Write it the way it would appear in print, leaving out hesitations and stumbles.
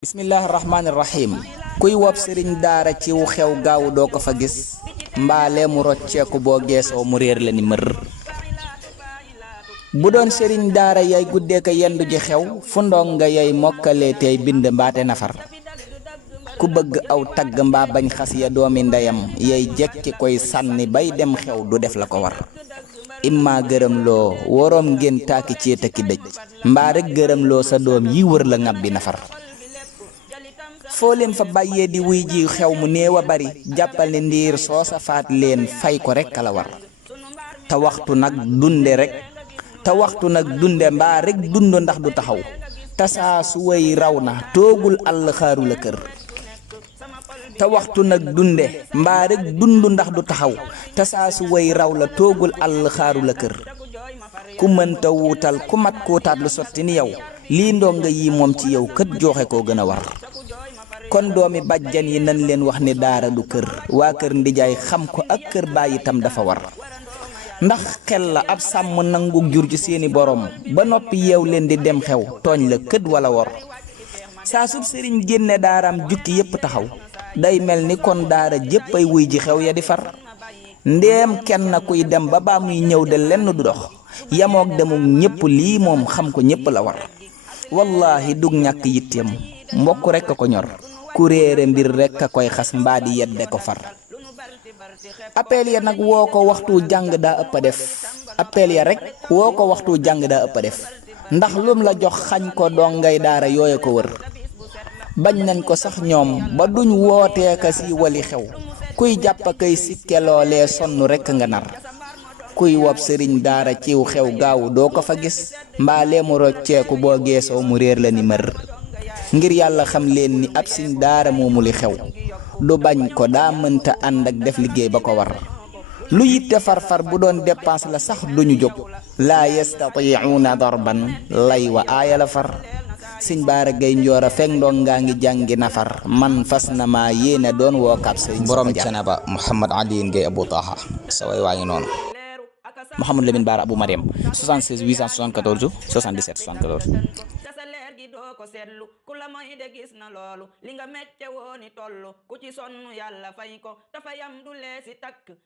Bismillahirrahmanirrahim. Kuy wob sëriñ daara ci wu xew gaaw doo ko fa gis mbaale mu rocceeku boo geesoo mu réer la ni mër. Bu doon sëriñ daara yay guddee ko yendu ji xew fu ndonga yay mokkale tey bind mbaate nafar. Ku bëgg aw tagg mbaa bañ xas ya doomi ndeyam yay jekki koy sànni bay dem xew du def la ko war. Imma gërëm loo woroom ngeen taaki céeta ki dëj mbaa rek gërëm loo sa doom yi wër la ngab bi nafar. foo leen fa bàyyee di wuy ji xew mu néew a bari jàppal ne ndiir soo sa faat leen fay ko rekk la war. te waxtu nag dunde mbaa rek dund ndax du taxaw te saa su way raw na toogul àll xaaru la kër. te waxtu nag dunde mbaa rek dund ndax du taxaw te saa su way raw la toogul àll xaaru la kër. ku mënta wuutal ku mat kuutaat lu sotti ni yow lii ndonga yi moom ci yow kët joxe koo gën a war. kon doomi bàjjan yi nan leen wax ni daara du kër waa kër ndijaay xam ko ak kër baay itam dafa war. ndax xel la ab sàmm nangu jur ci seeni borom ba noppi yeew leen di dem xew tooñ la kët wala wor. saa sub sëriñ génne daaraam jukki yépp taxaw day mel ni kon daara jépp ay wuy ji xew ya di far. ndéem kenn kuy dem ba baa muy ñëw de lenn du dox yamook demuk ñépp lii moom xam ko ñépp la war. wallaahi dug ñàkk yitteem mbokk rekk a ko ñor ku réere mbir rekk a koy xas mbaa di yedde ko far. appel ya nag woo ko waxtu jàng daa ëpp a def appel ya rek woo ko waxtu jàng daa ëpp a def ndax lum la jox xañ ko dongay daara yooya ko wër. bañ nañ ko sax ñoom ba duñ wootee ka si wali xew kuy jàpp kay sikkeloolee sonn rekk nga nar. kuy wob sëriñ daara ciw xew gaaw doo ko fa gis mbaalee mu rocceeku boo geesoo mu réer la ni mër. ngir yàlla xam leen ni ab siñ daara moomu li xew du bañ ko daa mënta ànd ak def liggéey ba ko war. lu yitte farfar bu doon dépense la sax duñu jóg laa yastatiicuuna darban lay wa aaya la far. siñ baara gay njoor a fekk ndongaa ngi jàngi nafar man fas na maa yéene doon wookaab sëriñ borom Ceneba Mouhamad Aliyin Gay Abou Taha sa way waa ngi noonu. Mouhamadou Lamine Bara Abou Mariam 76 874 77 74. doo ko seetlu ku la moy de gis na loolu li nga mecce wooni tollu ku ci sonn yàlla fay ko dafa yam du leesi takk